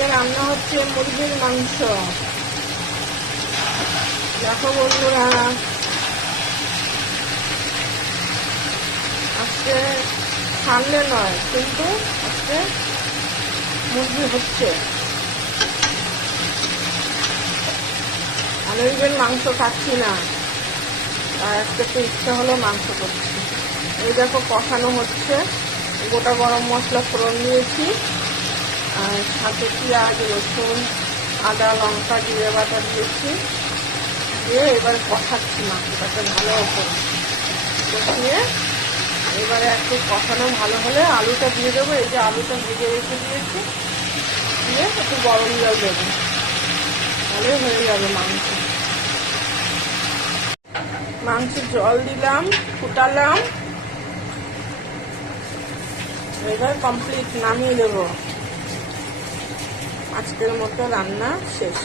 আজকে রান্না হচ্ছে মুরগির মাংস। দেখো বন্ধুরা, আজকে সানডে নয়, কিন্তু আজকে মুরগি হচ্ছে। আমি মাংস খাচ্ছি না, আর আজকে তো ইচ্ছা হলো মাংস করছি। এই দেখো কষানো হচ্ছে, গোটা গরম মশলা ফোড়ন দিয়েছি, আর সাথে পেঁয়াজ, রসুন, আদা, লঙ্কা, জিরে বাটা দিয়েছি। দিয়ে এবার কষাচ্ছি মাংসটাকে ভালো করে কষিয়ে। এবারে একটু কষানো ভালো হলে আলুটা দিয়ে দেবো। এই যে আলুটা ভেজে রেখে দিয়েছি, দিয়ে একটু গরম জল দেবো, তাহলে হয়ে যাবে মাংস। মাংসের জল দিলাম, ফুটালাম, এবার কমপ্লিট নামিয়ে দেবো। আজকের মতো রান্না শেষ।